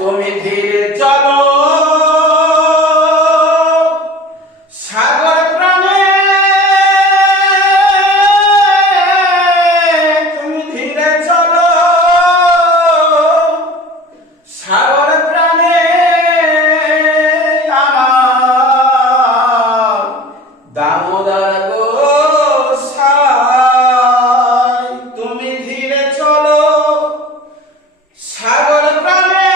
তুমি ধীরে চলো সাগর প্রাণে, তুমি ধীরে চলো সাগর প্রাণে, আমার দামোদর গোসাই। তুমি ধীরে চলো সাগর প্রাণে,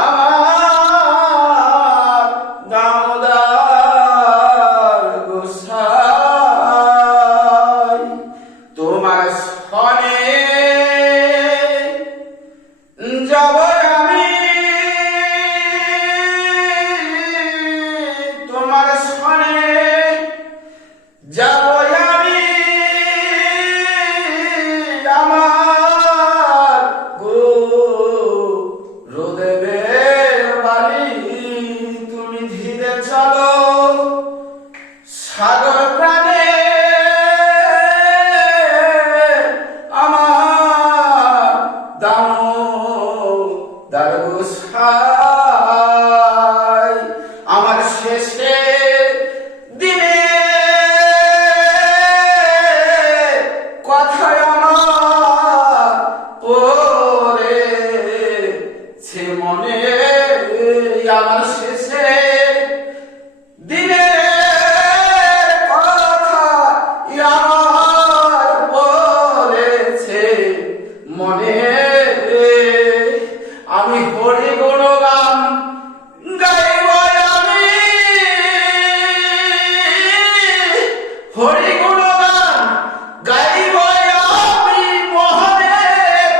আমার দামোদর গোসাই। তোমার সনে যাব আমি, তোমার সনে যাব আমি, আমার গুরুদেবের বাড়ি। তুমি ধীরে চলো সাগর প্রাণে, আমার দামোদর গোসাই। আমার শেষে দিনে কথায় আমার পড়েছে মনে, আমার শেষে দিনে কথা আমার পড়েছে মনে। আমি হরি গুণগান গাইব, আমি হরি গুণগান গাইব, আমি মনে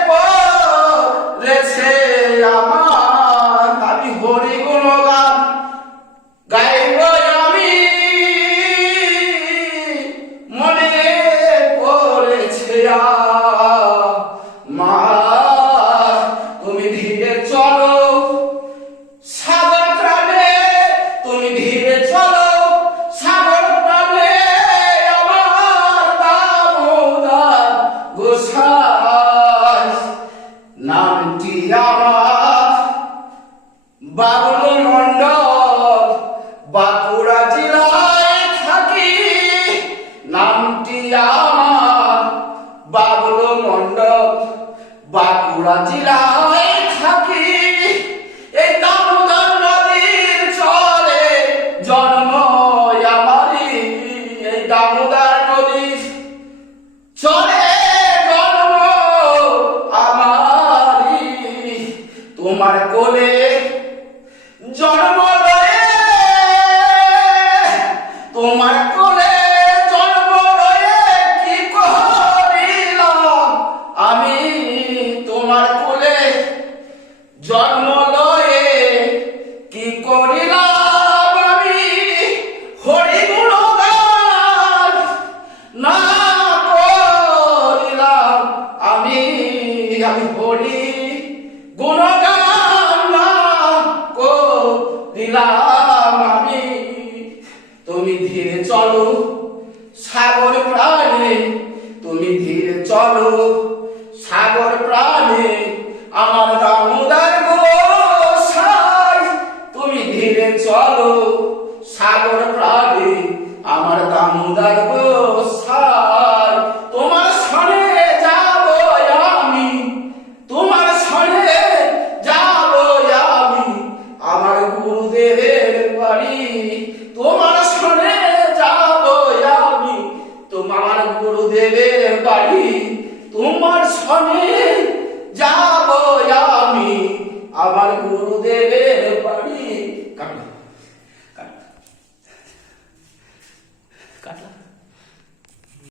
পড়েছে আমার। আমি হরি গুণগান গাইব, আমি মনে পড়েছে আমার। তুমি ধীরে চলো সাগর প্রাণে, তুমি ধীরে চলো সাগর প্রাণে, আমার দামোদর গোসাই। নামটি আমার বাবলু মণ্ডল, বাঁকুড়া জেলায় থাকি। নামটি আমার বাবলু মণ্ডল, বাঁকুড়া জেলায় থাকি। এই দামোদর নদীর চরে জন্ম আমারি, এই দামোদর নদীর চরে জন্ম আমারি। তোমার কোলে জন্ম লয়ে, তোমার কোলে জন্ম লয়ে কি করিলাম আমি, তোমার কোলে জন্ম লয়ে কি করিলাম আমি। হরি গুণগান না করিলাম আমি, আমি হরি গুণগান না করিলাম আমি। তুমি ধীরে চলো সাগর প্রাণে, তুমি ধীরে চলো সাগর প্রাণে, আমার দামোদর গোসাই। তুমি ধীরে চলো সাগর প্রাণে, আমার দামোদর গোসাই। তোমার সনে যাব আমি, তোমার সনে যাব আমি, আমার গুরুদেবের বাড়ি। তোমার সনে যাব আমি, তোমার গুরুদেবের বাড়ি। তোমার সনে যাব আমি, আমার গুরুদেবের